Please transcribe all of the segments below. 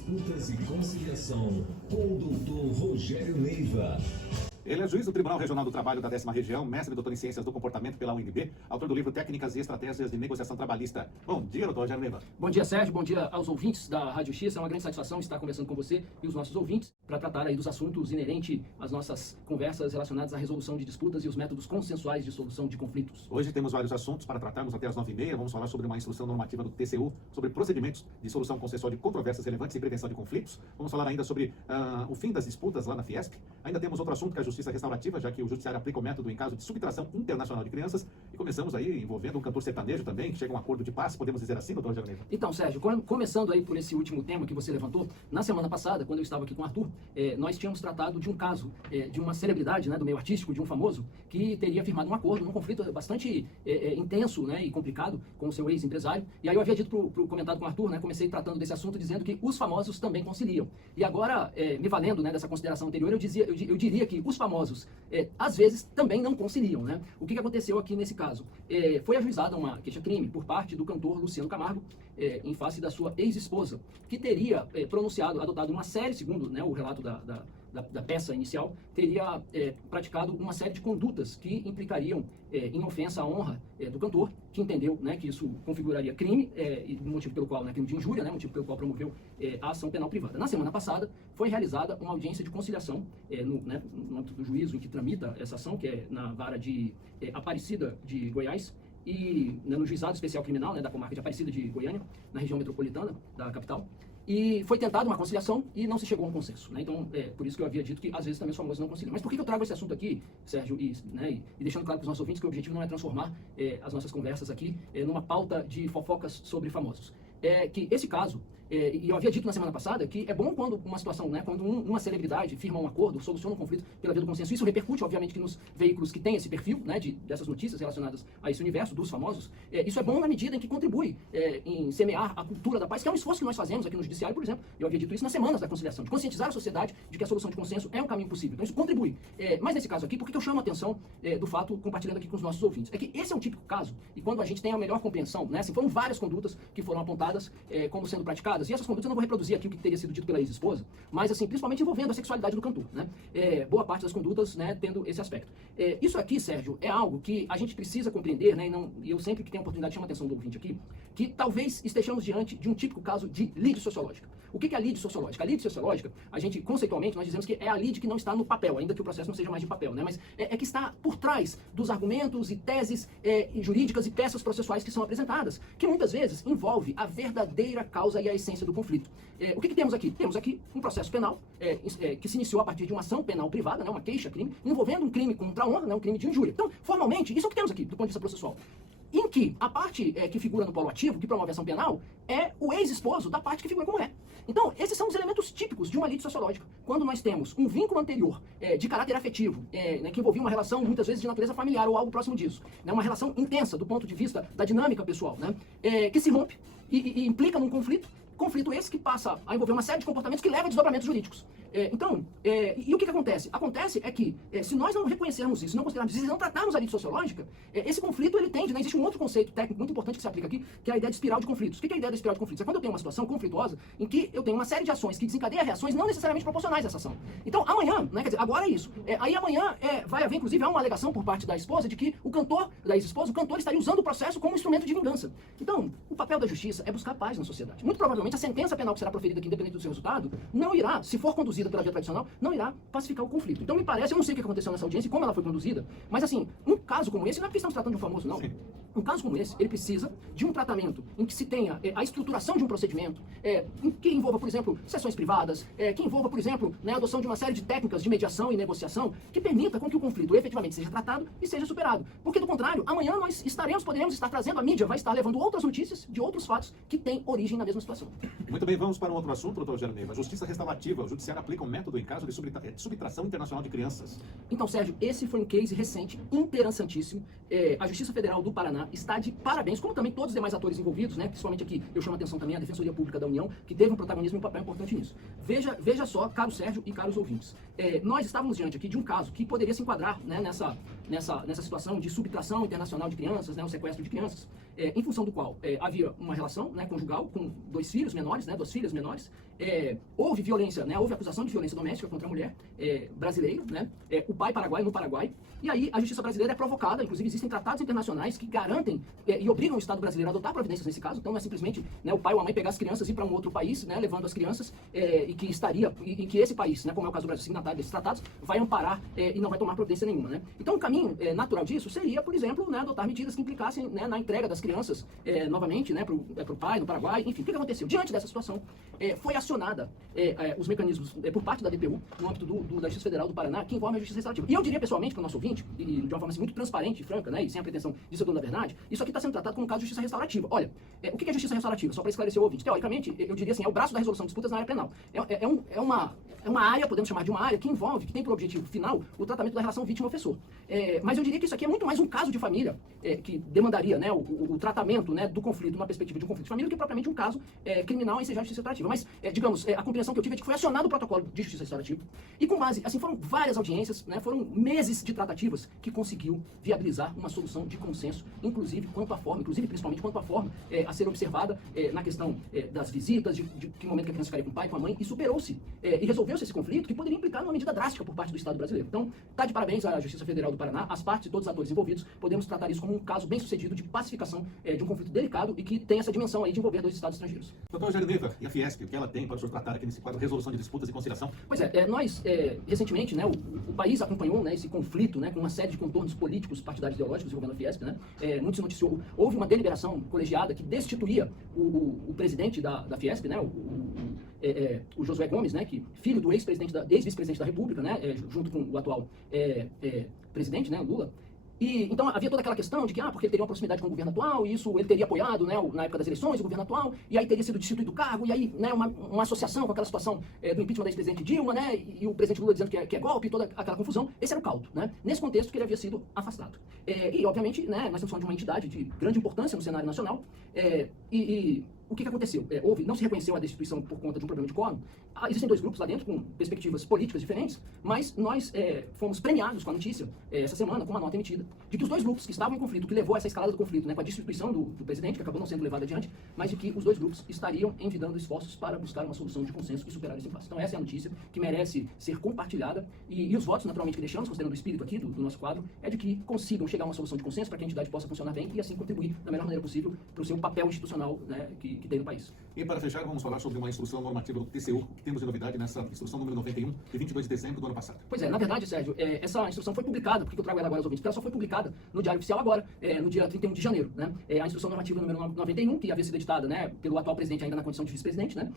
Disputas e Conciliação, com o doutor Rogério Neiva. Ele é juiz do Tribunal Regional do Trabalho da 10ª Região, mestre e doutor em Ciências do Comportamento pela UNB, autor do livro Técnicas e Estratégias de Negociação Trabalhista. Bom dia, doutor Rogério Neiva. Bom dia, Sérgio. Bom dia aos ouvintes da Rádio X. É uma grande satisfação estar conversando com você e os nossos ouvintes para tratar aí dos assuntos inerentes às nossas conversas relacionadas à resolução de disputas e os métodos consensuais de solução de conflitos. Hoje temos vários assuntos para tratarmos até às 9h30. Vamos falar sobre uma instrução normativa do TCU, sobre procedimentos de solução consensual de controvérsias relevantes e prevenção de conflitos. Vamos falar ainda sobre o fim das disputas lá na Fiesp. Ainda temos outro assunto que é a justiça restaurativa, já que o judiciário aplica o método em caso de subtração internacional de crianças. E começamos aí envolvendo um cantor sertanejo também, que chega a um acordo de paz, podemos dizer assim, doutor Rogério Neiva? Então, Sérgio, começando aí por esse último tema que você levantou, na semana passada, quando eu estava aqui com o Arthur, nós tínhamos tratado de um caso de uma celebridade, né, do meio artístico, de um famoso, que teria firmado um acordo, num conflito bastante intenso, né, e complicado com o seu ex-empresário. E aí eu havia dito comentado com o Arthur, né, comecei tratando desse assunto dizendo que os famosos também conciliam. E agora, me valendo, né, dessa consideração anterior, eu diria que os famosos, às vezes, também não conciliam, né? O que aconteceu aqui nesse caso? Foi ajuizada uma queixa-crime por parte do cantor Luciano Camargo, em face da sua ex-esposa, que teria adotado uma série, segundo, né, o relato da peça inicial, teria praticado uma série de condutas que implicariam em ofensa à honra do cantor, que entendeu, né, que isso configuraria crime, e motivo pelo qual, né, crime de injúria, né, motivo pelo qual promoveu a ação penal privada. Na semana passada, foi realizada uma audiência de conciliação no âmbito do juízo em que tramita essa ação, que é na vara de Aparecida de Goiás, e no juizado especial criminal, né, da comarca de Aparecida de Goiânia, na região metropolitana da capital. E foi tentada uma conciliação e não se chegou a um consenso, né? Então, por isso que eu havia dito que às vezes também os famosos não conciliam. Mas por que eu trago esse assunto aqui, Sérgio, e deixando claro para os nossos ouvintes que o objetivo não é transformar as nossas conversas aqui numa pauta de fofocas sobre famosos? Que esse caso, e eu havia dito na semana passada que é bom quando uma situação, né, quando uma celebridade firma um acordo, soluciona um conflito pela via do consenso. Isso repercute, obviamente, que nos veículos que têm esse perfil, né, dessas notícias relacionadas a esse universo dos famosos. Isso é bom na medida em que contribui em semear a cultura da paz, que é um esforço que nós fazemos aqui no Judiciário, por exemplo. Eu havia dito isso nas semanas da conciliação, de conscientizar a sociedade de que a solução de consenso é um caminho possível. Então isso contribui. Mas nesse caso aqui, por que eu chamo a atenção do fato, compartilhando aqui com os nossos ouvintes? É que esse é um típico caso, e quando a gente tem a melhor compreensão, né, assim, foram várias condutas que foram apontadas como sendo praticadas, e essas condutas eu não vou reproduzir aqui o que teria sido dito pela ex-esposa, mas assim, principalmente envolvendo a sexualidade do cantor, né? Boa parte das condutas, né, tendo esse aspecto. Isso aqui, Sérgio, é algo que a gente precisa compreender, né, e eu sempre que tenho a oportunidade chamo a atenção do ouvinte aqui, que talvez estejamos diante de um típico caso de lide sociológica. O que é a lide sociológica? A lide sociológica, a gente, conceitualmente, nós dizemos que é a lide que não está no papel, ainda que o processo não seja mais de papel, né? Mas é que está por trás dos argumentos e teses jurídicas e peças processuais que são apresentadas, que muitas vezes envolve a verdadeira causa e a essência do conflito. O que temos aqui? Temos aqui um processo penal que se iniciou a partir de uma ação penal privada, né, uma queixa-crime, envolvendo um crime contra a honra, né, um crime de injúria. Então, formalmente, isso é o que temos aqui, do ponto de vista processual. Em que a parte que figura no polo ativo, que promove a ação penal, é o ex-esposo da parte que figura como ré. Então, esses são os elementos típicos de uma lide sociológica. Quando nós temos um vínculo anterior de caráter afetivo, né, que envolvia uma relação, muitas vezes, de natureza familiar ou algo próximo disso, né, uma relação intensa do ponto de vista da dinâmica pessoal, né, que se rompe e implica num conflito esse que passa a envolver uma série de comportamentos que leva a desdobramentos jurídicos. E o que acontece? Acontece é que, se nós não reconhecermos isso, não considerarmos isso, não tratarmos a lide sociológica, esse conflito, ele tende, né, existe um outro conceito técnico muito importante que se aplica aqui, que é a ideia de espiral de conflitos. O que é a ideia da espiral de conflitos? É quando eu tenho uma situação conflituosa em que eu tenho uma série de ações que desencadeiam reações não necessariamente proporcionais a essa ação. Então, amanhã, né, quer dizer, agora é isso. Aí amanhã vai haver, inclusive, uma alegação por parte da esposa de que o cantor, da ex-esposa, o cantor estaria usando o processo como instrumento de vingança. Então, o papel da justiça é buscar paz na sociedade. Muito provavelmente a sentença penal que será proferida aqui, independente do seu resultado, não irá, se for conduzida pela via tradicional, não irá pacificar o conflito. Então me parece, eu não sei o que aconteceu nessa audiência e como ela foi conduzida, mas assim, um caso como esse, não é porque estamos tratando de um famoso, não. Sim. Um caso como esse, ele precisa de um tratamento em que se tenha a estruturação de um procedimento, que envolva, por exemplo, sessões privadas, que envolva, por exemplo, né, a adoção de uma série de técnicas de mediação e negociação que permita com que o conflito efetivamente seja tratado e seja superado. Porque, do contrário, amanhã nós poderemos estar trazendo, a mídia vai estar levando outras notícias de outros fatos que têm origem na mesma situação. Muito bem, vamos para um outro assunto, doutor Rogério Neiva. Justiça restaurativa. O judiciário aplica um método em caso de subtração internacional de crianças. Então, Sérgio, esse foi um case recente, interessantíssimo. A Justiça Federal do Paraná está de parabéns, como também todos os demais atores envolvidos, né? Principalmente aqui, eu chamo a atenção também a Defensoria Pública da União, que teve um protagonismo e um papel importante nisso. Veja só, caro Sérgio e caros ouvintes. Nós estávamos diante aqui de um caso que poderia se enquadrar, né, nessa situação de subtração internacional de crianças, né, o sequestro de crianças, em função do qual havia uma relação, né, conjugal com dois filhos menores, né, duas filhas menores, houve violência, né, houve acusação de violência doméstica contra a mulher brasileira, né, o pai paraguaio no Paraguai, e aí a justiça brasileira é provocada, inclusive existem tratados internacionais que garantem e obrigam o Estado brasileiro a adotar providências nesse caso, então não é simplesmente, né, o pai ou a mãe pegar as crianças e ir para um outro país, né, levando as crianças e que estaria, em que esse país, né, como é o caso do Brasil, signatário desses tratados, vai amparar e não vai tomar providência nenhuma, né. Então o caminho natural disso seria, por exemplo, né, adotar medidas que implicassem, né, na entrega das crianças novamente, né, para o pai no Paraguai, enfim, o que aconteceu? Diante dessa situação, foi acionada os mecanismos por parte da DPU, no âmbito da Justiça Federal do Paraná, que envolve a Justiça Restaurativa. E eu diria pessoalmente para o nosso ouvinte, e de uma forma assim, muito transparente e franca, né, e sem a pretensão de ser dono da verdade, isso aqui está sendo tratado como um caso de Justiça Restaurativa. Olha, o que é Justiça Restaurativa? Só para esclarecer o ouvinte. Teoricamente, eu diria assim, é o braço da resolução de disputas na área penal. É uma área, podemos chamar de uma área, que tem por objetivo final o tratamento da relação vítima-ofensor. Mas eu diria que isso aqui é muito mais um caso de família, que demandaria, né, o tratamento, né, do conflito, numa perspectiva de um conflito de família, do que propriamente um caso criminal ensejado de justiça restaurativa. Mas, digamos, a compreensão que eu tive é de que foi acionado o protocolo de justiça restaurativa, e com base, assim, foram várias audiências, né, foram meses de tratativas que conseguiu viabilizar uma solução de consenso, inclusive quanto à forma, inclusive principalmente quanto à forma a ser observada na questão das visitas, de que momento que a criança ficaria com o pai, com a mãe, e superou-se e resolveu-se esse conflito, que poderia implicar numa medida drástica por parte do Estado brasileiro. Então, tá de parabéns à Justiça Federal do Paraná, as partes e todos os atores envolvidos, podemos tratar isso como um caso bem sucedido de pacificação de um conflito delicado e que tem essa dimensão aí de envolver dois Estados estrangeiros. Doutor Rogério Neiva, e a Fiesp, o que ela tem para o senhor tratar aqui nesse quadro resolução de disputas e conciliação? Pois nós, recentemente, né, o país acompanhou, né, esse conflito, né, com uma série de contornos políticos, partidários ideológicos envolvendo a Fiesp, né, muito se noticiou. Houve uma deliberação colegiada que destituía o presidente da Fiesp, né, o Josué Gomes, né, que filho do ex-vice-presidente da República, né, junto com o atual presidente, né, Lula. E, então havia toda aquela questão de que, porque ele teria uma proximidade com o governo atual, e isso ele teria apoiado, né, na época das eleições, o governo atual, e aí teria sido destituído do cargo, e aí, né, uma associação com aquela situação do impeachment da ex-presidente Dilma, né, e o presidente Lula dizendo que é golpe, toda aquela confusão. Esse era o caldo, né, nesse contexto que ele havia sido afastado. E, obviamente, né, nós estamos falando de uma entidade de grande importância no cenário nacional, o que aconteceu? Não se reconheceu a destituição por conta de um problema de quórum. Existem dois grupos lá dentro com perspectivas políticas diferentes, mas nós fomos premiados com a notícia, essa semana, com uma nota emitida, de que os dois grupos que estavam em conflito, que levou a essa escalada do conflito, né, com a destituição do presidente, que acabou não sendo levado adiante, mas de que os dois grupos estariam envidando esforços para buscar uma solução de consenso e superar esse impasse. Então essa é a notícia que merece ser compartilhada, e os votos, naturalmente, que deixamos, considerando o espírito aqui do nosso quadro, é de que consigam chegar a uma solução de consenso para que a entidade possa funcionar bem e assim contribuir da melhor maneira possível para o seu papel institucional, né, que tem no país. E para fechar, vamos falar sobre uma instrução normativa do TCU, que temos de novidade nessa instrução número 91, de 22 de dezembro do ano passado. Pois na verdade, Sérgio, essa instrução foi publicada, porque eu trago ela agora aos ouvintes, porque ela só foi publicada no Diário Oficial agora, no dia 31 de janeiro, né? A instrução normativa número 91, que havia sido editada, né, pelo atual presidente ainda na condição de vice-presidente, né,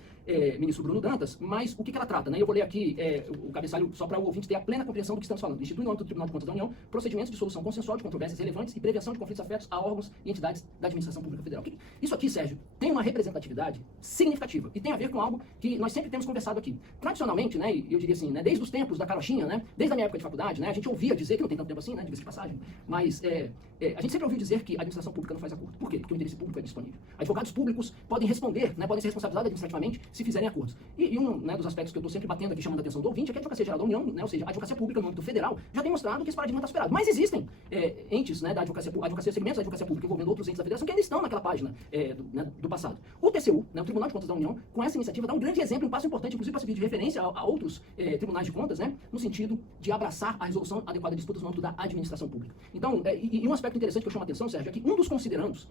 ministro Bruno Dantas, mas o que ela trata, né? Eu vou ler aqui o cabeçalho só para o ouvinte ter a plena compreensão do que estamos falando. Institui no âmbito do Tribunal de Contas da União procedimentos de solução consensual de controvérsias relevantes e prevenção de conflitos afetos a órgãos e entidades da administração pública federal. Isso aqui, Sérgio, tem uma representatividade significativa e tem a ver com algo que nós sempre temos conversado aqui. Tradicionalmente, né, e eu diria assim, né, desde os tempos da carochinha, né, desde a minha época de faculdade, né, a gente ouvia dizer, que não tem tanto tempo assim, né, diga-se de passagem, mas a gente sempre ouviu dizer que a administração pública não faz acordo. Por quê? Porque o interesse público é disponível. Advogados públicos podem responder, né, podem ser responsabilizados administrativamente se fizerem acordos. E um, né, dos aspectos que eu estou sempre batendo aqui, chamando a atenção do ouvinte, é que a Advocacia Geral da União, né, ou seja, a Advocacia Pública no âmbito federal, já tem mostrado que esse paradigma está superado. Mas existem entes, né, da advocacia, segmentos da Advocacia Pública envolvendo outros entes da Federação que ainda estão naquela página do passado. O TCU, né, o Tribunal de Contas da União, com essa iniciativa dá um grande exemplo, um passo importante, inclusive para servir de referência a outros tribunais de contas, né, no sentido de abraçar a resolução adequada de disputas no âmbito da administração pública. Então, e um aspecto interessante que eu chamo a atenção, Sérgio, é que um dos considerandos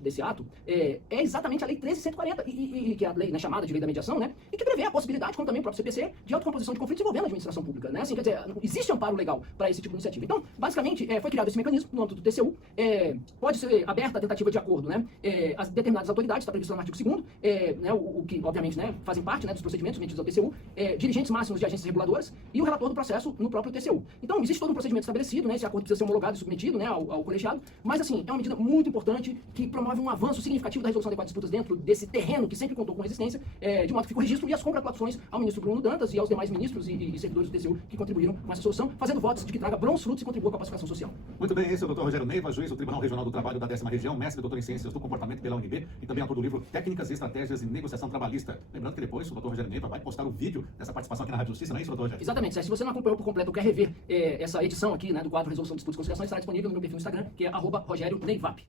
desse ato é exatamente a Lei 13.140, que é a lei, né, chamada de Lei da Mediação, né, e que prevê a possibilidade, como também o próprio CPC, de autocomposição de conflitos envolvendo a administração pública, né, assim, quer dizer, existe amparo legal para esse tipo de iniciativa. Então, basicamente, foi criado esse mecanismo no âmbito do TCU, pode ser aberta a tentativa de acordo, né, as determinadas autoridades, está previsto no artigo 2º, né, o que, obviamente, né, fazem parte, né, dos procedimentos submetidos ao TCU, dirigentes máximos de agências reguladoras e o relator do processo no próprio TCU. Então, existe todo um procedimento estabelecido, né, esse acordo precisa ser homologado e submetido, né, ao colegiado, mas, assim, é uma medida muito importante que promove um avanço significativo da resolução adequada de disputas dentro desse terreno que sempre contou com resistência, de modo que fica o registro e as congratulações ao ministro Bruno Dantas e aos demais ministros e servidores do TCU que contribuíram com essa solução, fazendo votos de que traga bons frutos e contribua com a pacificação social. Muito bem, esse é o Dr. Rogério Neiva, juiz do Tribunal Regional do Trabalho da 10ª Região, mestre e doutor em Ciências do Comportamento pela UNB e também autor do livro Técnicas e Estratégias estratégias em negociação trabalhista. Lembrando que depois o Dr. Rogério Neiva vai postar o vídeo dessa participação aqui na Rádio Justiça, não é isso, Dr. Rogério? Exatamente, Sérgio. Se você não acompanhou por completo ou quer rever essa edição aqui, né, do quadro Resolução de Disputas e Conciliação, estará disponível no meu perfil no Instagram, que é @RogérioNeivap.